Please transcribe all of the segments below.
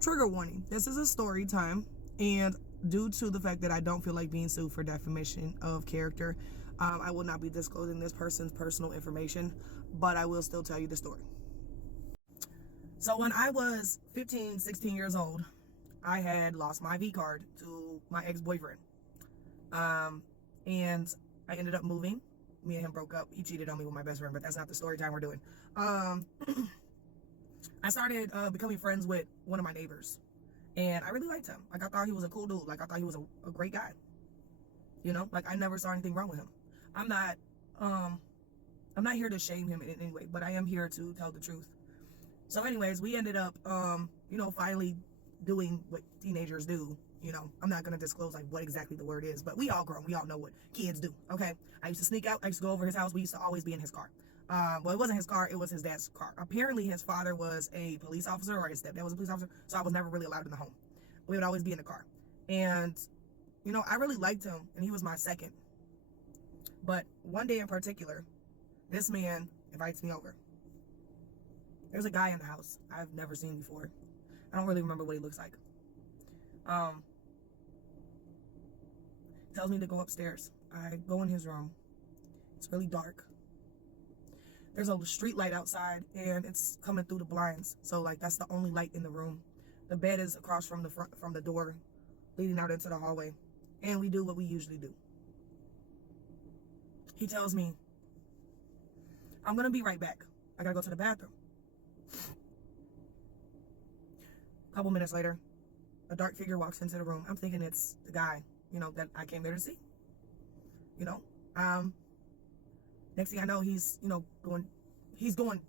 Trigger warning. This is a story time, and due to the fact that I don't feel like being sued for defamation of character, I will not be disclosing this person's personal information, but I will still tell you the story. So when I was 15, 16 years old, I had lost my V card to my ex-boyfriend. And I ended up moving. Me and him broke up. He cheated on me with my best friend, but that's not the story time we're doing. I started becoming friends with one of my neighbors, and I really liked him. Like, I thought he was a cool dude. Like, I thought he was a great guy. You know, like, I never saw anything wrong with him. I'm not here to shame him in any way, but I am here to tell the truth. So anyways, we ended up, finally doing what teenagers do. You know, I'm not going to disclose like what exactly the word is, but we all grown. We all know what kids do. Okay. I used to sneak out. I used to go over his house. We used to always be in his car. Well, it wasn't his car. It was his dad's car. Apparently his father was a police officer, or his stepdad was a police officer. So I was never really allowed in the home. We would always be in the car. And, you know, I really liked him, and he was my second. But one day in particular, this man invites me over. There's a guy in the house I've never seen before. I don't really remember what he looks like. Tells me to go upstairs. I go in his room. It's really dark. There's a street light outside, and it's coming through the blinds. So like, that's the only light in the room. The bed is across from the door, leading out into the hallway. And we do what we usually do. He tells me, I'm gonna be right back. I gotta go to the bathroom. A couple minutes later, a dark figure walks into the room. I'm thinking it's the guy, you know, that I came there to see. You know, next thing I know, he's going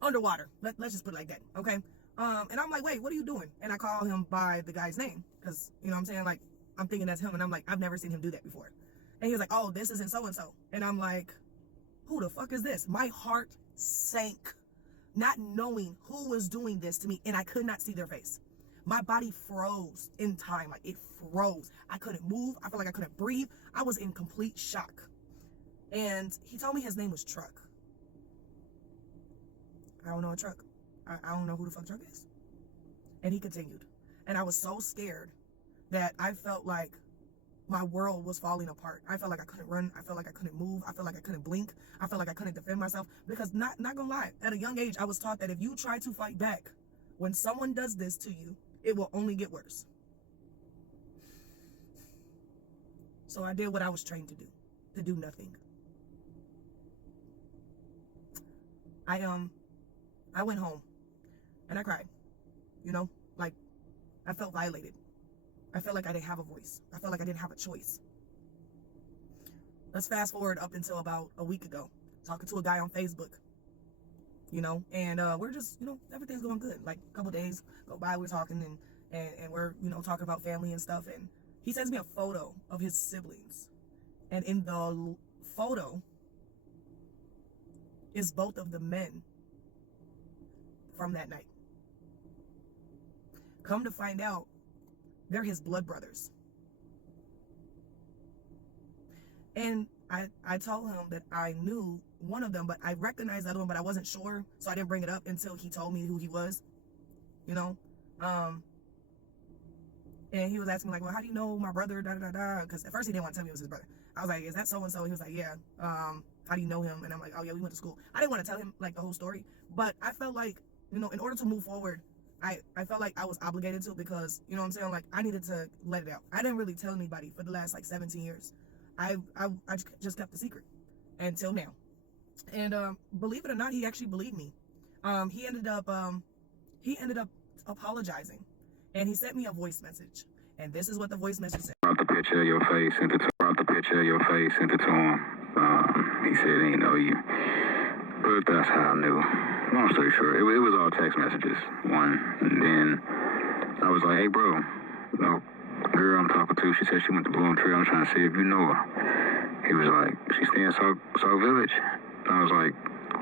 underwater. Let's just put it like that, okay? And I'm like, wait, what are you doing? And I call him by the guy's name, because, you know what I'm saying? Like, I'm thinking that's him, and I'm like, I've never seen him do that before. And he was like, oh, this isn't so-and-so. And I'm like, who the fuck is this? My heart sank, not knowing who was doing this to me, and I could not see their face. My body froze in time. Like, it froze. I couldn't move. I felt like I couldn't breathe. I was in complete shock. And he told me his name was Truck. I don't know a Truck. I don't know who the fuck Truck is. And he continued. And I was so scared that I felt like my world was falling apart. I felt like I couldn't run. I felt like I couldn't move. I felt like I couldn't blink. I felt like I couldn't defend myself. Because not gonna lie, at a young age, I was taught that if you try to fight back, when someone does this to you, it will only get worse. So I did what I was trained to do nothing. I went home and I cried, you know, like, I felt violated. I felt like I didn't have a voice. I felt like I didn't have a choice. Let's fast forward up until about a week ago, talking to a guy on Facebook, you know, and we're just, you know, everything's going good. Like, a couple days go by, we're talking and we're, you know, talking about family and stuff. And he sends me a photo of his siblings. And in the photo is both of the men from that night. Come to find out, they're his blood brothers. And I told him that I knew one of them, but I recognized the other one, but I wasn't sure. So I didn't bring it up until he told me who he was, you know? And he was asking me like, well, how do you know my brother, Because at first he didn't want to tell me it was his brother. I was like, is that so-and-so? He was like, yeah. How do you know him? And I'm like, oh yeah, we went to school. I didn't want to tell him like the whole story, but I felt like, you know, in order to move forward, I felt like I was obligated to, because, you know what I'm saying? Like, I needed to let it out. I didn't really tell anybody for the last like 17 years. I just kept the secret until now. And believe it or not, he actually believed me. He ended up apologizing, and he sent me a voice message. And this is what the voice message said. Brought the picture of your face, sent it to him. He said he didn't know you, but that's how I knew. Long story short, it was all text messages. One, and then I was like, hey bro, no girl I'm talking to, she said she went to Bloom Tree. I'm trying to see if you know her. He was like, she stay in Sauk Village? And I was like,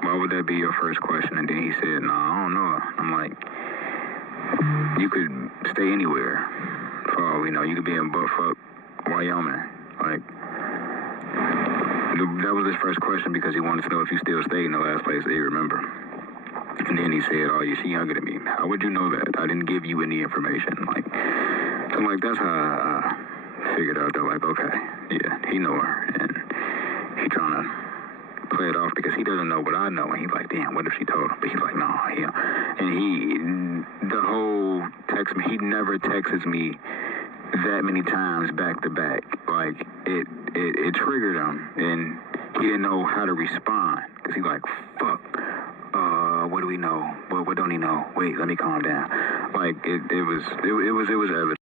why would that be your first question? And then he said, no, I don't know her. I'm like, you could stay anywhere. For all we know, you could be in Buttfuck, Wyoming. Like, that was his first question, because he wanted to know if you still stayed in the last place that you remember. And then he said, "Oh, yeah, she younger than me. How would you know that? I didn't give you any information." Like, so I'm like, that's how I figured out that, like, okay, yeah, he know her, and he trying to play it off because he doesn't know what I know, and he's like, damn, what if she told him? But he's like, no, yeah. And the whole text me, he never texts me that many times back to back. Like, it triggered him, and he didn't know how to respond because he's like, fuck. What do we know? What don't he know? Wait, let me calm down. Like it was evident.